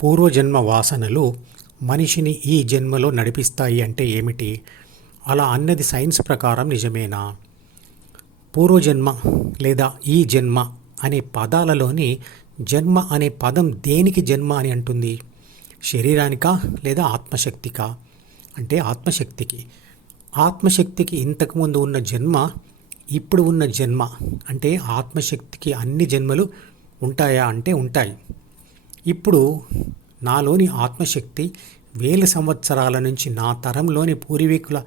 పూర్వజన్మ వాసనలు మనిషిని ఈ జన్మలో నడిపిస్తాయి అంటే ఏమిటి? అలా అన్నది సైన్స్ ప్రకారం నిజమేనా? పూర్వజన్మ లేదా ఈ జన్మ అనే పదాలలోని జన్మ అనే పదం దేనికి జన్మ అని అంటుంది? శరీరానికా లేదా ఆత్మశక్తికా? అంటే ఆత్మశక్తికి. ఆత్మశక్తికి ఇంతకుముందు ఉన్న జన్మ, ఇప్పుడు ఉన్న జన్మ అంటే ఆత్మశక్తికి అన్ని జన్మలు ఉంటాయా అంటే ఉంటాయి. ఇప్పుడు నాలోని ఆత్మశక్తి వేల సంవత్సరాల నుంచి నా తరంలోని పూర్వీకుల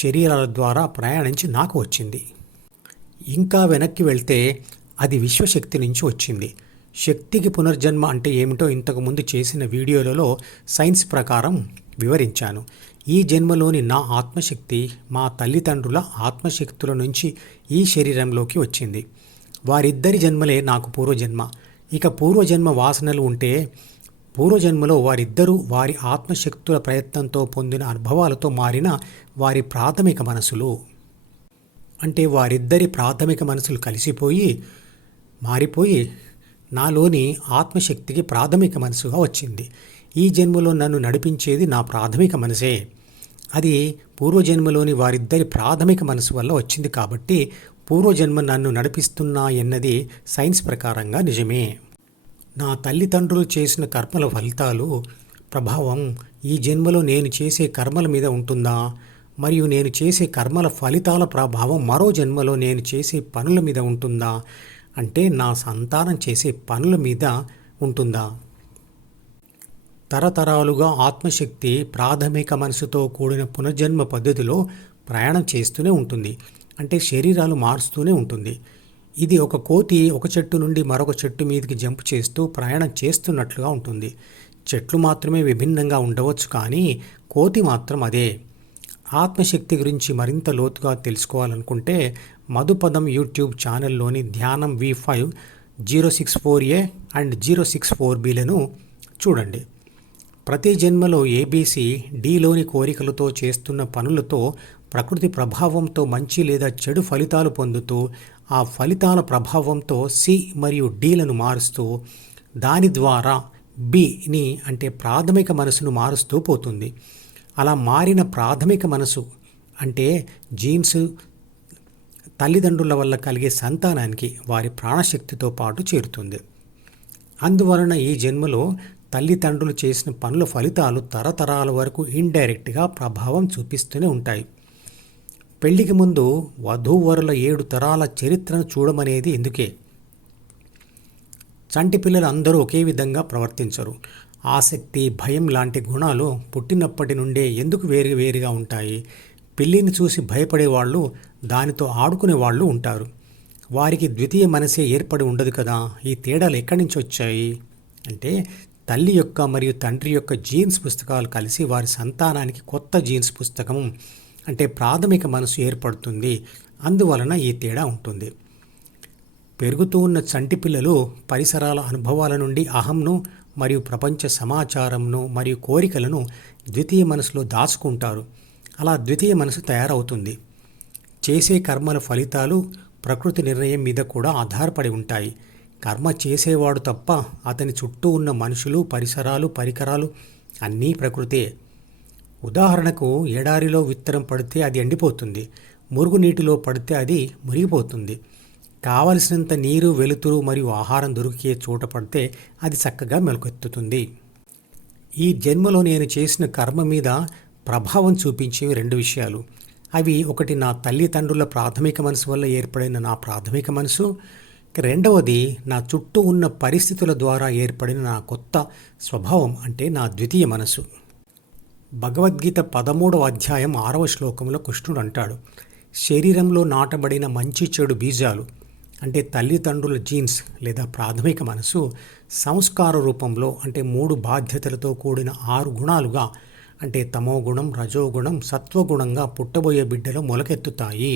శరీరాల ద్వారా ప్రయాణించి నాకు వచ్చింది. ఇంకా వెనక్కి వెళ్తే అది విశ్వశక్తి నుంచి వచ్చింది. శక్తికి పునర్జన్మ అంటే ఏమిటో ఇంతకుముందు చేసిన వీడియోలలో సైన్స్ ప్రకారం వివరించాను. ఈ జన్మలోని నా ఆత్మశక్తి మా తల్లిదండ్రుల ఆత్మశక్తుల నుంచి ఈ శరీరంలోకి వచ్చింది. వారిద్దరి జన్మలే నాకు పూర్వజన్మ. ఇక పూర్వజన్మ వాసనలు ఉంటే పూర్వజన్మలో వారిద్దరూ వారి ఆత్మశక్తుల ప్రయత్నంతో పొందిన అనుభవాలతో మారిన వారి ప్రాథమిక మనసులు. అంటే వారిద్దరి ప్రాథమిక మనసులు కలిసిపోయి మారిపోయి నాలోని ఆత్మశక్తికి ప్రాథమిక మనసుగా వచ్చింది. ఈ జన్మలో నన్ను నడిపించేది నా ప్రాథమిక మనసే. అది పూర్వజన్మలోని వారిద్దరి ప్రాథమిక మనసు వల్ల వచ్చింది కాబట్టి పూర్వజన్మ నన్ను నడిపిస్తున్నాయన్నది సైన్స్ ప్రకారంగా నిజమే. నా తల్లిదండ్రులు చేసిన కర్మల ఫలితాలు ప్రభావం ఈ జన్మలో నేను చేసే కర్మల మీద ఉంటుందా? మరియు నేను చేసే కర్మల ఫలితాల ప్రభావం మరో జన్మలో నేను చేసే పనుల మీద ఉంటుందా? అంటే నా సంతానం చేసే పనుల మీద ఉంటుందా? తరతరాలుగా ఆత్మశక్తి ప్రాథమిక మనసుతో కూడిన పునర్జన్మ పద్ధతిలో ప్రయాణం చేస్తూనే ఉంటుంది. అంటే శరీరాలు మారుస్తూనే ఉంటుంది. ఇది ఒక కోతి ఒక చెట్టు నుండి మరొక చెట్టు మీదకి జంప్ చేస్తూ ప్రయాణం చేస్తున్నట్లుగా ఉంటుంది. చెట్లు మాత్రమే విభిన్నంగా ఉండవచ్చు, కానీ కోతి మాత్రం అదే. ఆత్మశక్తి గురించి మరింత లోతుగా తెలుసుకోవాలనుకుంటే మధుపదం యూట్యూబ్ ఛానల్లోని ధ్యానం V5 064A అండ్ 064Bలను చూడండి. ప్రతి జన్మలో ABC Dలోని కోరికలతో చేస్తున్న పనులతో ప్రకృతి ప్రభావంతో మంచి లేదా చెడు ఫలితాలు పొందుతూ ఆ ఫలితాల ప్రభావంతో C మరియు Dలను మారుస్తూ దాని ద్వారా Bని అంటే ప్రాథమిక మనసును మారుస్తూ పోతుంది. అలా మారిన ప్రాథమిక మనసు అంటే జీన్స్ తల్లిదండ్రుల వల్ల కలిగే సంతానానికి వారి ప్రాణశక్తితో పాటు చేరుతుంది. అందువలన ఈ జన్మలో తల్లిదండ్రులు చేసిన పనుల ఫలితాలు తరతరాల వరకు ఇండైరెక్ట్గా ప్రభావం చూపిస్తూనే ఉంటాయి. పెళ్లికి ముందు వధూవరుల 7 తరాల చరిత్రను చూడమనేది ఎందుకే? చంటి పిల్లలు అందరూ ఒకే విధంగా ప్రవర్తించరు. ఆసక్తి, భయం లాంటి గుణాలు పుట్టినప్పటి నుండే ఎందుకు వేరుగా ఉంటాయి? పిల్లిని చూసి భయపడేవాళ్ళు, దానితో ఆడుకునే వాళ్ళు ఉంటారు. వారికి ద్వితీయ మనసే ఏర్పడి ఉండదు కదా. ఈ తేడాలు ఎక్కడి నుంచి వచ్చాయి అంటే తల్లి యొక్క మరియు తండ్రి యొక్క జీన్స్ పుస్తకాలు కలిసి వారి సంతానానికి కొత్త జీన్స్ పుస్తకం అంటే ప్రాథమిక మనసు ఏర్పడుతుంది. అందువలన ఈ తేడా ఉంటుంది. పెరుగుతూ ఉన్న చంటి పిల్లలు పరిసరాల అనుభవాల నుండి అహంను మరియు ప్రపంచ సమాచారంను మరియు కోరికలను ద్వితీయ మనసులో దాచుకుంటారు. అలా ద్వితీయ మనసు తయారవుతుంది. చేసే కర్మల ఫలితాలు ప్రకృతి నిర్ణయం మీద కూడా ఆధారపడి ఉంటాయి. కర్మ చేసేవాడు తప్ప అతని చుట్టూ ఉన్న మనుషులు, పరిసరాలు, పరికరాలు అన్నీ ప్రకృతే. ఉదాహరణకు ఎడారిలో విత్తనం పడితే అది ఎండిపోతుంది. మురుగునీటిలో పడితే అది మురిగిపోతుంది. కావలసినంత నీరు, వెలుతురు మరియు ఆహారం దొరికే చోట పడితే అది చక్కగా మెలకెత్తుతుంది. ఈ జన్మలో నేను చేసిన కర్మ మీద ప్రభావం చూపించేవి 2 విషయాలు. అవి ఒకటి నా తల్లిదండ్రుల ప్రాథమిక మనసు వల్ల ఏర్పడిన నా ప్రాథమిక మనసు, రెండవది నా చుట్టూ ఉన్న పరిస్థితుల ద్వారా ఏర్పడిన నా కొత్త స్వభావం అంటే నా ద్వితీయ మనసు. భగవద్గీత 13వ అధ్యాయం 6వ శ్లోకంలో కృష్ణుడు అంటాడు, శరీరంలో నాటబడిన మంచి చెడు బీజాలు అంటే తల్లిదండ్రుల జీన్స్ లేదా ప్రాథమిక మనసు సంస్కార రూపంలో అంటే 3 బాధ్యతలతో కూడిన 6 గుణాలుగా అంటే తమోగుణం, రజోగుణం, సత్వగుణంగా పుట్టబోయే బిడ్డలో మొలకెత్తుతాయి.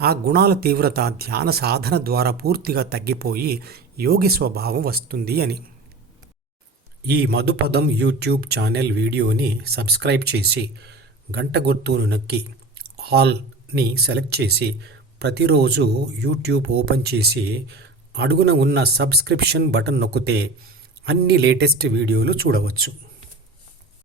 ఆ గుణాల తీవ్రత ధ్యాన సాధన ద్వారా పూర్తిగా తగ్గిపోయి యోగి స్వభావం వస్తుంది అని. ఈ మధుపదం యూట్యూబ్ ఛానల్ వీడియోని సబ్స్క్రైబ్ చేసి గంట గుర్తును నొక్కి ఆల్ని సెలెక్ట్ చేసి ప్రతిరోజు యూట్యూబ్ ఓపెన్ చేసి అడుగున ఉన్న సబ్స్క్రిప్షన్ బటన్ నొక్కితే అన్ని లేటెస్ట్ వీడియోలు చూడవచ్చు.